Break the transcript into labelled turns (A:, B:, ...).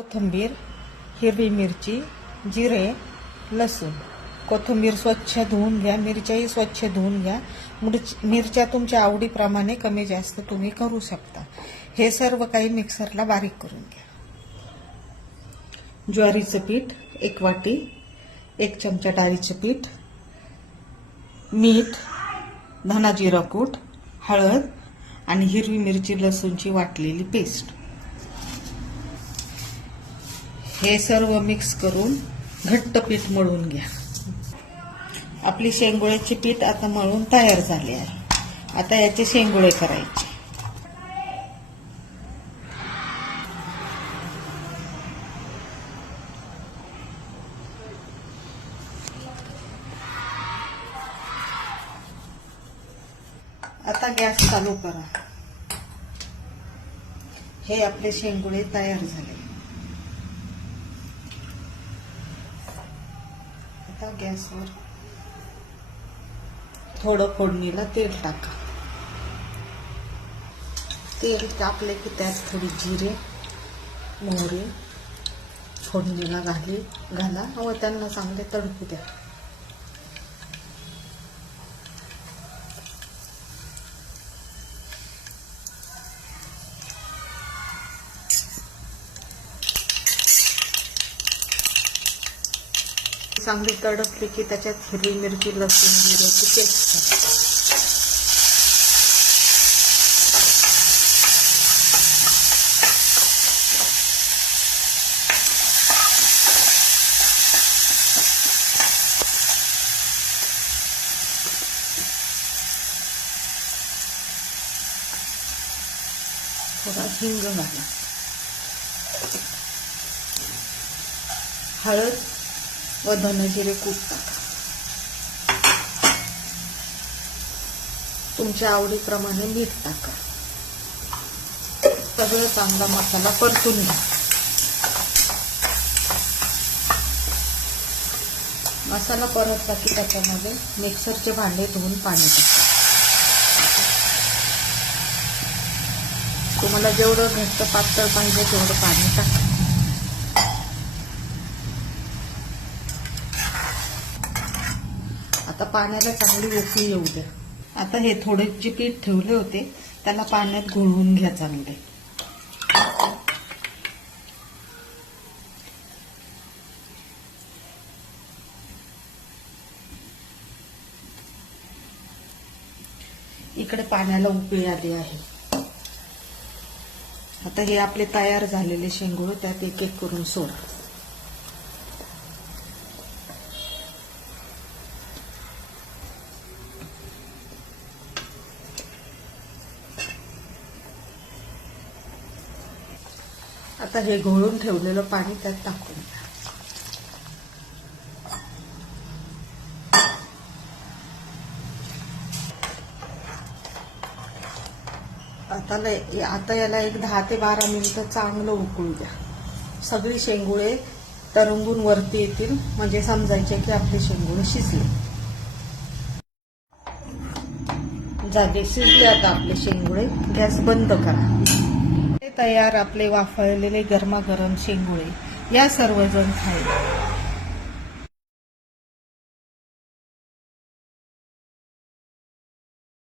A: कोथिंबीर हिरवी मिरची जिरे लसूण. कोथिंबीर स्वच्छ धुवून घ्या मिरच्याही स्वच्छ धुवून घ्या. मिरच मिरच्या तुमच्या आवडीप्रमाणे कमी जास्त तुम्ही करू शकता. हे सर्व काही मिक्सरला बारीक करून घ्या. ज्वारीचं पीठ एक वाटी एक चमचा डाळीचं पीठ मीठ धना जिरा कूट हळद आणि हिरवी मिरची लसूणची वाटलेली पेस्ट. हे सर्व मिक्स करून घट्ट पीठ मळून घ्या. आपली शेंगोळ्याचे पीठ आता मळून तयार झाले आहे. आता याचे शेंगोळे करायचे. आता गॅस चालू करा. हे आपले शेंगोळे तयार झाले. आता गॅसवर. थोडं फोडणीला तेल टाका. तेल टाकले की त्यात थोडी जिरे मोहरी फोडणीला घाली घाला. व त्यांना चांगले तडकू द्या. चांगली तडकली की त्याच्यात हिरवी मिरची लसूण जिऱ्याची पेस्ट घाला थोडा हिंग घाला. हळद व धनजिरे कूट टाका तुमच्या आवडीप्रमाणे मीठ टाका सगळं चांगला मसाला परतून घ्या मसाला परतला की त्याच्यामध्ये मिक्सरचे भांडे धुवून पाणी टाका तुम्हाला जेवढं घट्ट पातळ पाहिजे तेवढं पाणी टाका आता पाण्याला चांगली उकळी येऊ द्या आता हे थोडे जे पीठ ठेवले होते त्याला पाण्यात घोळवून घ्या चांगले. इकडे पाण्याला उकळी आली आहे. आता हे आपले तयार झालेले शेंगूळ त्यात एक एक करून सोडा. आता हे घोळून ठेवलेलं पाणी त्यात टाकून द्या. आता आता याला एक दहा ते बारा मिनिटं चांगलं उकळू द्या. सगळी शेंगुळे तरंगून वरती येतील म्हणजे समजायचे की आपले शेंगुळे शिजले. जागे शिजले आता आपले शेंगुळे गॅस बंद करा. तयार आपले वाफळलेले गरमागरम शेंगुळे या सर्वजण खायला.